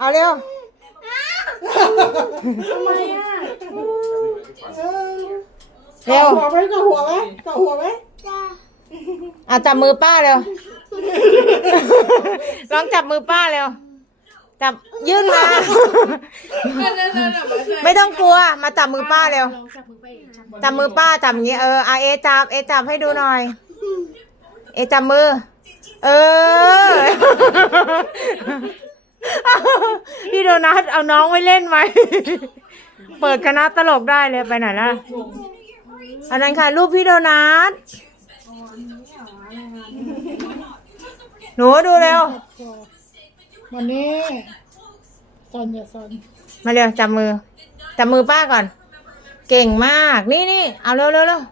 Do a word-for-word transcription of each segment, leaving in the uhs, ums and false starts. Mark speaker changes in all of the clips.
Speaker 1: เอาเร็ว
Speaker 2: ทำไมอ่ะ
Speaker 1: เร็ว
Speaker 2: หัวไหมกับหัวไหมกับหัวไหม
Speaker 1: อ่ะจับมือป้าเร็วลองจับมือป้าเร็วจับยื่นมาไม่ต้องกลัวมาจับมือป้าเร็วจับมือป้าจับอย่างนี้เอออาเอจับเอจับให้ดูหน่อยเอจับมือเออพี่โดนัทเอาน้องไว้เล่นไหมเปิดคณะตลกได้เลยไปไหนล่ะอันนั้นค่ะรูปพี่โดนัทหนูดูเร็ว
Speaker 2: วันนี้ซอนอย่าซอน
Speaker 1: มาเร็วจับมือจับมือป้าก่อน เก่งมากนี่นี่เอาเร็วเร็วเร็ว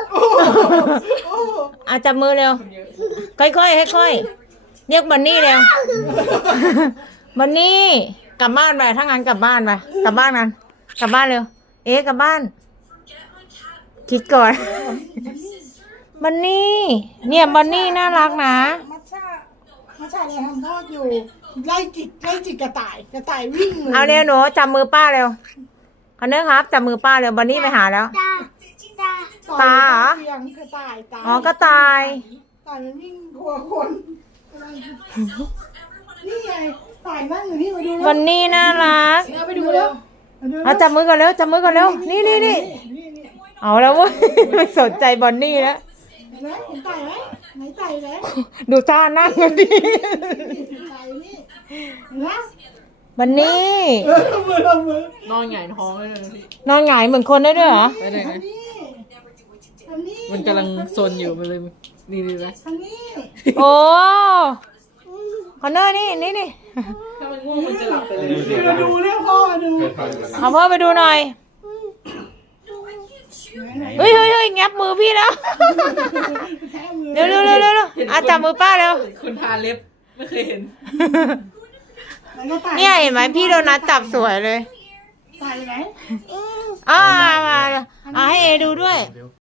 Speaker 1: เอาจับมือเร็วค่อยค่อยให้ค่อยเรียกบันนี่เร็วบันนี่กลับบ้านไปถ้างั้นกลับบ้านไปกลับบ้านกันกลับบ้านเร็วเอ๊ะกลับบ้านคิดก่อนบันนี่เนี่ยบันนี่น่ารักนะ
Speaker 2: มัชชามัชชาเลยทำทอดอยู่ไล่จิกไล่จิกกระต่ายกระต่ายวิ่งเลย
Speaker 1: เอาเร็วหนูจับมือป้าเร็วคอนเนอร์ครับจับมือป้าเร็วบันนี่ไปหาแล้วตาเหรอ
Speaker 2: เสียงกระต่ายตาย
Speaker 1: อ๋อกระต่าย
Speaker 2: ต่ายมันวิ่งกลัวคนนี่ไงต่ายนั่งอยู่นี่มาดู
Speaker 1: บันนี่น่ารัก
Speaker 2: ไปดูแล้ว
Speaker 1: เอาจับมือกันเร็วจับมือกันเร็วนี่นี่นี่เอาแล้วเว้ยไม่สนใจบอนนี่แล้ว
Speaker 2: เห็นไหมเห็นต่ายไหมไหนต่ายไหม
Speaker 1: ดูท่านั่งกันดิ
Speaker 2: ต่ายนี่เห็นไหม
Speaker 1: บอนนี่
Speaker 2: เออมือมือน
Speaker 3: อนหงายท้องเลยนะพี่
Speaker 1: นอนหงายเหมือนคนได้ด้วยเหรอ
Speaker 3: ไม่ได้
Speaker 2: อัน
Speaker 3: นะ
Speaker 2: นี้อันนี้
Speaker 3: มันกำลังซนอยู่มันเลยนี่นี่นะ
Speaker 2: อันนี้
Speaker 1: โอ้คอนเนอร์นี่นี่นี่
Speaker 3: ถ้ามันง่วงมันจะหลับไปเลย
Speaker 2: มาดูเรียกพ่อมาดู
Speaker 1: เอาพ่อไปดูหน่อยเฮ้ยเฮ้ยเฮ้ยงับมือพี่แล้ว
Speaker 2: แท้มือ
Speaker 1: เร็วเร็วเร็วเร็วเอาจับมือป้าเร็ว
Speaker 3: คุณทาเล็บไม่เคยเห็น
Speaker 2: แล้วก็ต่าย
Speaker 1: เนี่ยเห็นไหมพี่โดนัทจับสวยเลย
Speaker 2: ต่ายไหน
Speaker 1: อ่ามาเอาให้เอดูด้วย